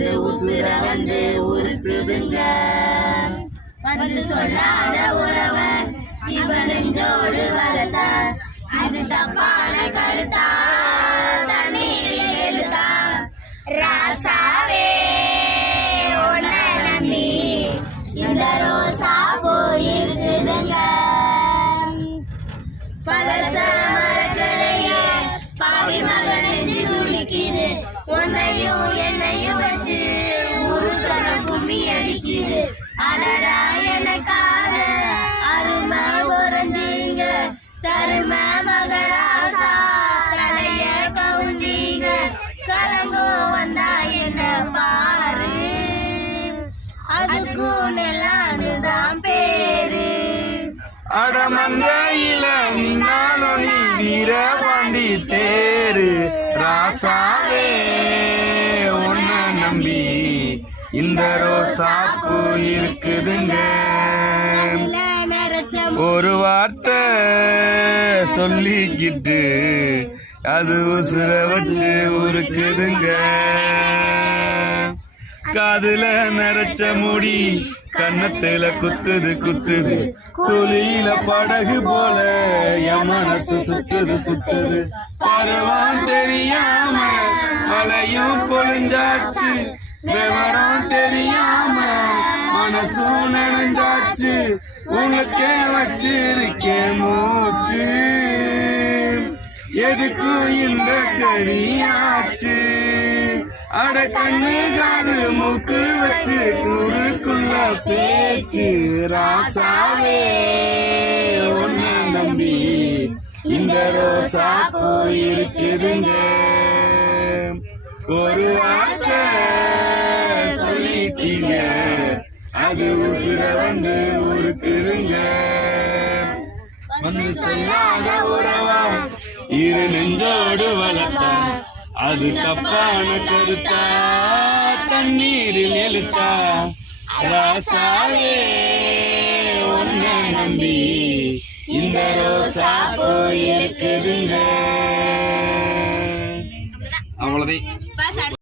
அது உசுர வந்து உருக்குதுங்க. வந்து சொல்லாத உறவன் இவன் நெஞ்சோடு வளர்த்த இது தப்பான கருத்தா தண்ணீரில் எழுத்தா. ராசாவே உன்னை நம்பி இந்த ரோசா போயிருக்குதுங்க. பழச மரக்கரையே பாவி மகன் நெஞ்சு துடிக்குது. உன்னையும் என்னையும் வச்சு ஒரு சன கும்மி அடிக்குது. அடடா எனக்காக அருமை குறைஞ்சீங்க தரும மகராசா தலைய கவுந்தீங்க. கலங்கம் வந்தா என்ன பாரு அதுக்கும் நெல்லானுதான் பேரு. அடமந்தையில நின்னாலும் நீ வீரபாண்டி தேரு. ராசாவே உன்னை நம்பி இந்த ரோசாப்பூ இருக்குதுங்க. ஒரு வார்த்தை சொல்லிக்கிட்டு அது உசுர வச்சு உருக்குதுங்க. காதுல நரைச்ச முடி கன்னத்துல குத்துது குத்துது. சுழியில படகு போல என் மனசு சுத்துது சுத்துது. பருவம் தெரியாம மலையும் பொழிஞ்சாச்சு. விவரம் தெரியாம மனசும் நனைஞ்சாச்சு. உனக்கே வச்சிருக்கேன் மூச்சு. எதுக்கு இந்த கடியாச்சு. அட கண்ணு காது மூக்கு வச்சு ஊருக்குள்ள பேச்சு. ராசாவே உன்னை நம்பி இந்த ரோசா போயிருக்குதுங்க. ஒரு வார்த்தை சொல்லிட்டீங்க அது உசுர வந்து உருக்குதுங்க. வந்து சொல்லாத உறவா இரு நெஞ்சோடு வளர்த்த அது தப்பான கருத்தா தண்ணீரில் எழுத்தா. ராசாவே உன்னை நம்பி இந்த ரோசா போயிருக்குதுங்க. அவ்வளவுதான்.